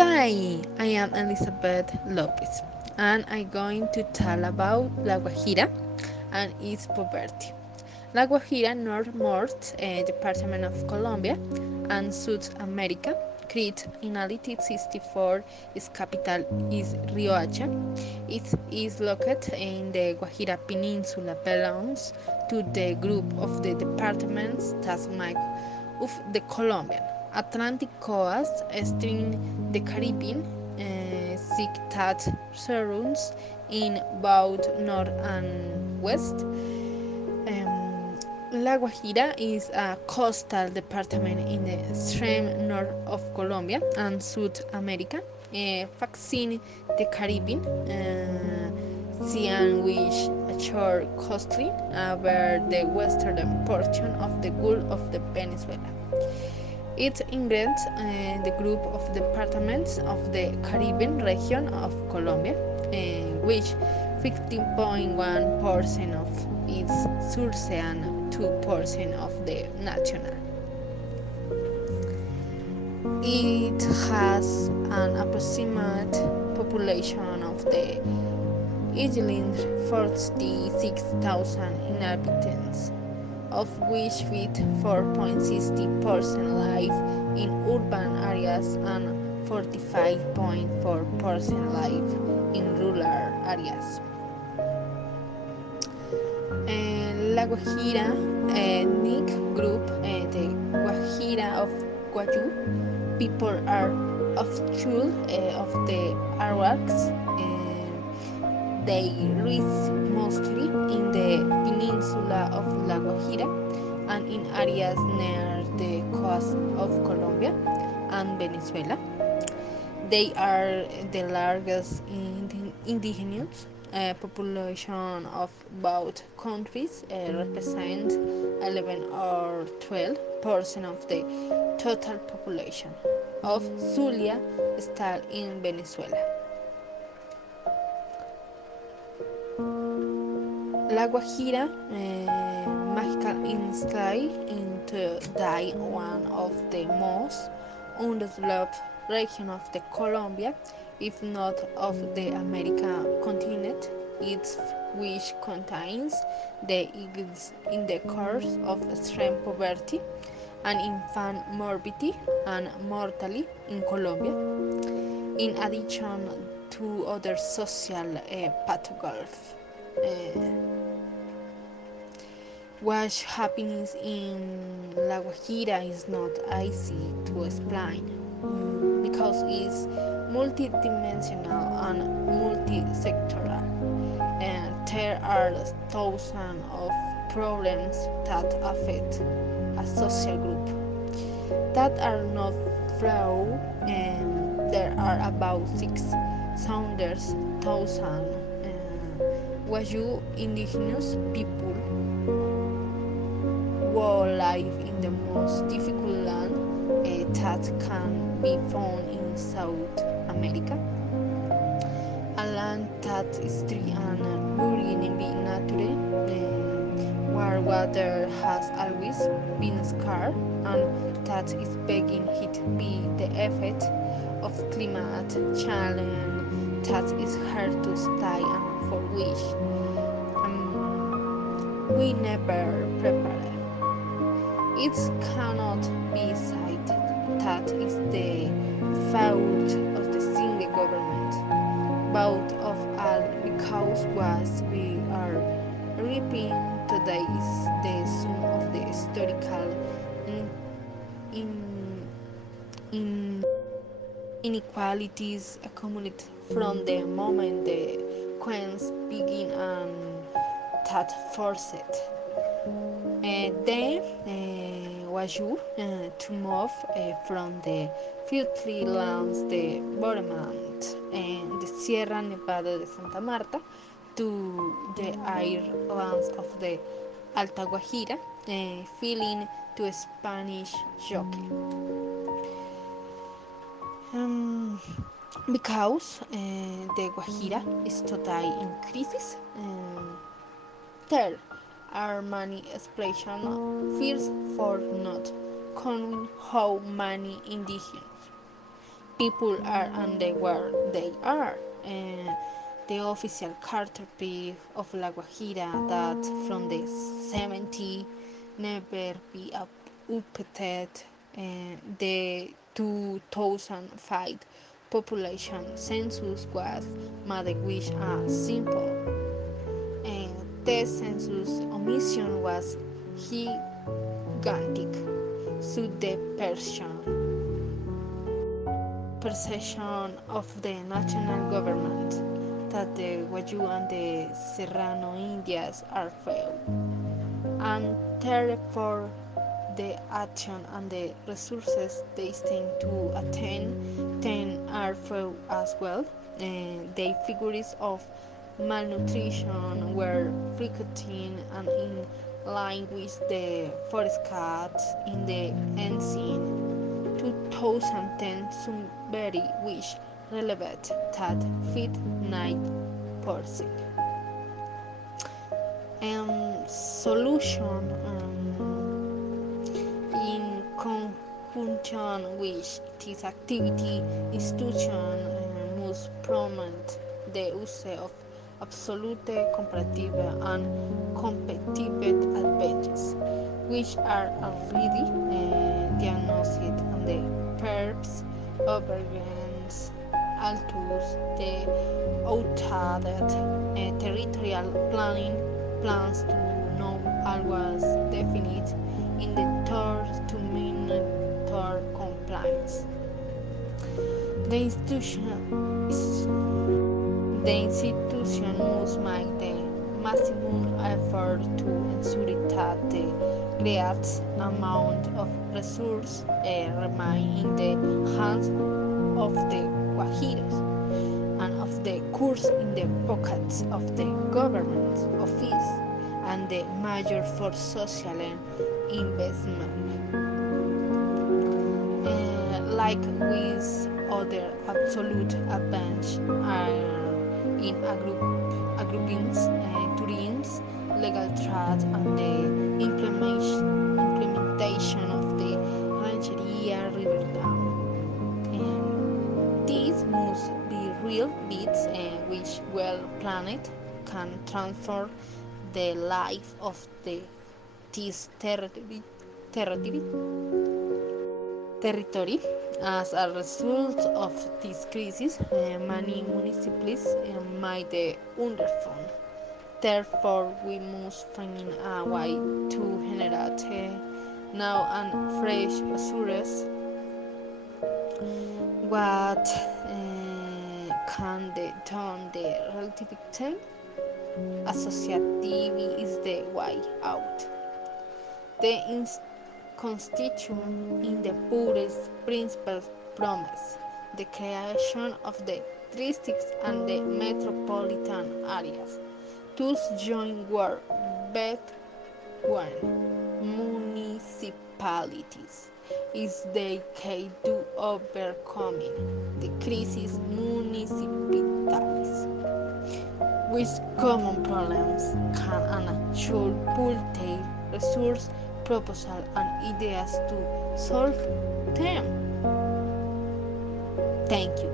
Hi, I am Elizabeth Lopez and I'm going to tell about La Guajira and its poverty. La Guajira, northmost department of Colombia and South America, created in 1864. Its capital is Riohacha. It is located in the Guajira Peninsula, belongs to the group of the departments that make of the Colombian Atlantic coast, string the Caribbean, sea that surrounds in both north and west. La Guajira is a coastal department in the extreme north of Colombia and South America, facing the Caribbean Sea and which shore coastline over the western portion of the Gulf of the Venezuela. It integrates the group of departments of the Caribbean region of Colombia, which 15.1% of its source and 2% of the national. It has an approximate population of the island 46,000 inhabitants, of which with 4.60% live in urban areas and 45.4% live in rural areas. La Guajira ethnic group, the Guajira of Guayu people are offshoot of the Arawaks. They reside mostly in the peninsula of La Guajira and in areas near the coast of Colombia and Venezuela. They are the largest indigenous population of both countries, represent 11 or 12% of the total population of Zulia state in Venezuela. La Guajira, magical insight into the one of the most undeveloped region of the Colombia, if not of the American continent, its which contains the eagles in the course of extreme poverty and infant morbidity and mortality in Colombia, in addition to other social pathogens. What happens in La Guajira is not easy to explain because it's multidimensional and multi-sectoral, and there are thousands of problems that affect a social group that are not flow, and there are about 600,000 Waju indigenous people who live in the most difficult land that can be found in South America. A land that is dry and buried in nature, where water has always been scarce, and that is begging it be the effect of climate change that is hard to stay and for which we never prepared. It cannot be cited that is the fault of the single government, but of all because what we are reaping today is the sum of the historical in, in, in inequalities accumulated from the moment the queens begin and that forced then Waju to move from the filthy lands the Boromant and the Sierra Nevada de Santa Marta to the air lands of the Alta Guajira, feeling to Spanish jockey. Um, because the Guajira is totally in crisis. There are many explanations. First, for not counting how many indigenous people are and they where they are. And the official cartography of La Guajira that from the 70 never be updated, and the 2005 population census was made with a simple, and the census omission was gigantic. So the perception of the national government that the Guayu and the Serrano Indians are failed, and therefore the action and the resources they tend to attain then are failed as well. And the figures of malnutrition were frequenting and in line with the forest cuts in the ancient 2010 Sunbury, which relevant that 9%. Solution in conjunction with this activity, institution must promote the use of absolute comparative and competitive advantages, which are already diagnosed on the perps, overgains, altus, the outdated territorial planning plans to know always definite in the third to monitor compliance. The institution must make the maximum effort to ensure that the great amount of resources remain in the hands of the Guajiros and of the course in the pockets of the government office and the major for social investment. Like with other absolute advantage in groupings, tourism, legal trade, and the implementation of the Rancheria River Dam. And these must be real bits which, well planned, can transform the life of this territory territory. As a result of this crisis, many municipalities made the underfund. Therefore, we must find a way to generate now and fresh resources. What can be done the relative time? Associative is the way out. The constituent in the purest principles promise the creation of the districts and the metropolitan areas. Thus join were but one municipalities is the key to overcoming the crisis municipalities with common problems can and should pool their resource proposal and ideas to solve them. Thank you.